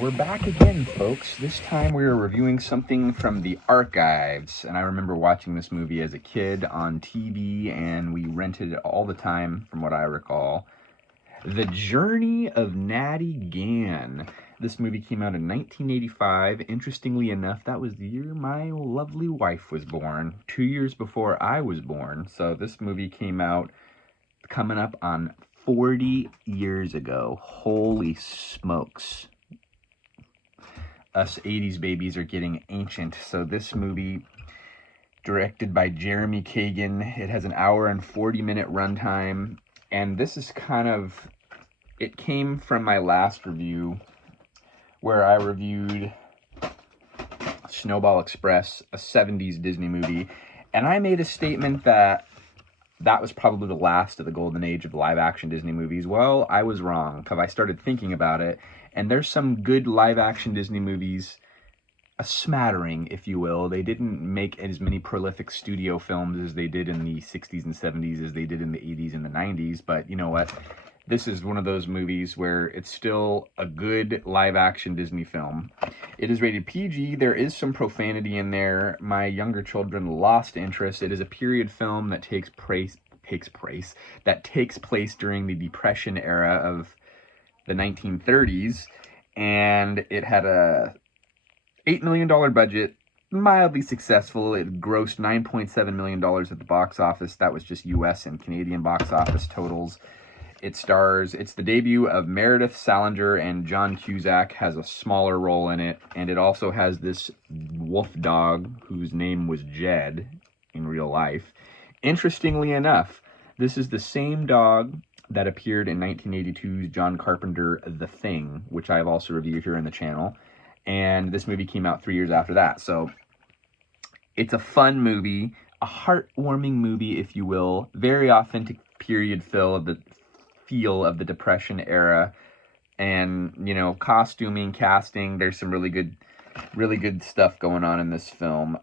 We're back again, folks. This time we are reviewing something from the archives. And I remember watching this movie as a kid on TV, and we rented it all the time, from what I recall. The Journey of Natty Gann. This movie came out in 1985. Interestingly enough, that was the year my lovely wife was born, 2 years before I was born. So this movie came out coming up on 40 years ago. Holy smokes. Us 80s babies are getting ancient. So this movie, directed by Jeremy Kagan, it has an hour and 40-minute runtime. And this is it came from my last review where I reviewed Snowball Express, a 70s Disney movie. And I made a statement that was probably the last of the golden age of live-action Disney movies. Well, I was wrong, because I started thinking about it, and there's some good live-action Disney movies, a smattering, if you will. They didn't make as many prolific studio films as they did in the 60s and 70s as they did in the 80s and the 90s, but you know what? This is one of those movies where it's still a good live-action Disney film. It is rated PG. There is some profanity in there. My younger children lost interest. It is a period film that takes place during the Depression era of the 1930s, and it had a $8 million budget, mildly successful. It grossed $9.7 million at the box office. That was just US and Canadian box office totals. It's the debut of Meredith Salinger, and John Cusack has a smaller role in it. And it also has this wolf dog whose name was Jed in real life. Interestingly enough, this is the same dog that appeared in 1982's John Carpenter The Thing, which I've also reviewed here on the channel. And this movie came out 3 years after that. So it's a fun movie, a heartwarming movie, if you will. Very authentic period feel of the Depression era. And, you know, costuming, casting, there's some really good stuff going on in this film.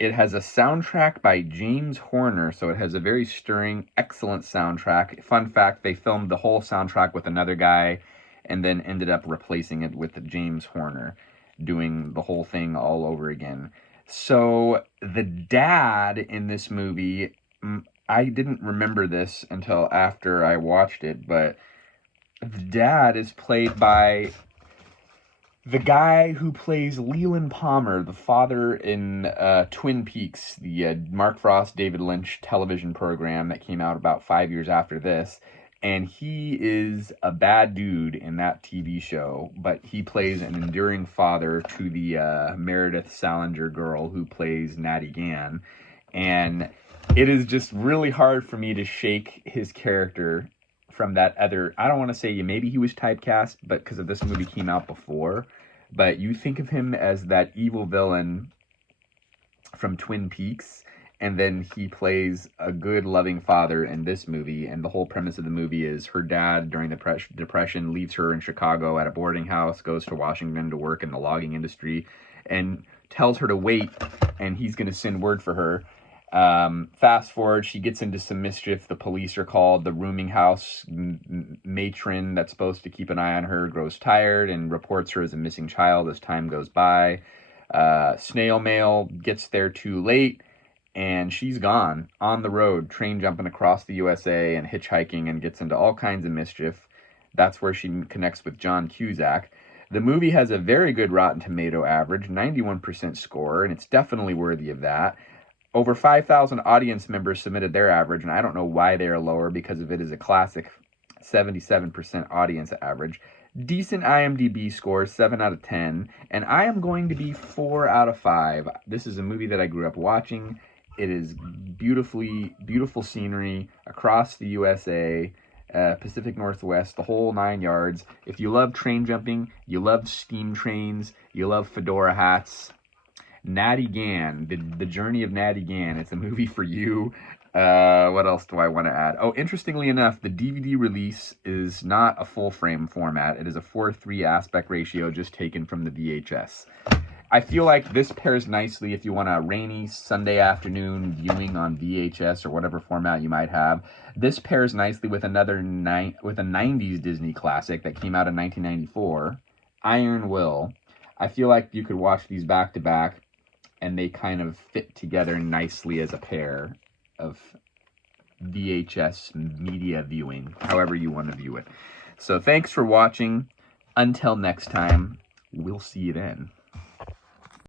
It has a soundtrack by James Horner, so it has a very stirring, excellent soundtrack. Fun fact, they filmed the whole soundtrack with another guy and then ended up replacing it with James Horner, doing the whole thing all over again. So the dad in this movie, I didn't remember this until after I watched it, but the dad is played by the guy who plays Leland Palmer, the father in Twin Peaks, the Mark Frost, David Lynch television program that came out about 5 years after this. And he is a bad dude in that TV show, but he plays an enduring father to the Meredith Salinger girl who plays Natty Gann. And it is just really hard for me to shake his character from that other, I don't want to say maybe he was typecast, but because of this movie came out before, but you think of him as that evil villain from Twin Peaks, and then he plays a good, loving father in this movie, and the whole premise of the movie is her dad, during the Depression, leaves her in Chicago at a boarding house, goes to Washington to work in the logging industry, and tells her to wait, and he's going to send word for her. Fast forward, she gets into some mischief. The police are called. The rooming house matron that's supposed to keep an eye on her grows tired and reports her as a missing child as time goes by. Snail mail gets there too late, and she's gone on the road, train jumping across the USA and hitchhiking, and gets into all kinds of mischief. That's where she connects with John Cusack. The movie has a very good Rotten Tomato average, 91% score, and it's definitely worthy of that. Over 5,000 audience members submitted their average, and I don't know why they are lower, because of it is a classic 77% audience average. Decent IMDb score, 7 out of 10, and I am going to be 4 out of 5. This is a movie that I grew up watching. It is beautiful scenery across the USA, Pacific Northwest, the whole 9 yards. If you love train jumping, you love steam trains, you love fedora hats, Natty Gann, the Journey of Natty Gann. It's a movie for you. What else do I want to add? Oh, interestingly enough, the DVD release is not a full frame format. It is a 4:3 aspect ratio, just taken from the VHS. I feel like this pairs nicely if you want a rainy Sunday afternoon viewing on VHS or whatever format you might have. This pairs nicely with with a 90s Disney classic that came out in 1994. Iron Will. I feel like you could watch these back to back and they kind of fit together nicely as a pair of VHS media viewing, however you want to view it. So thanks for watching. Until next time, we'll see you then.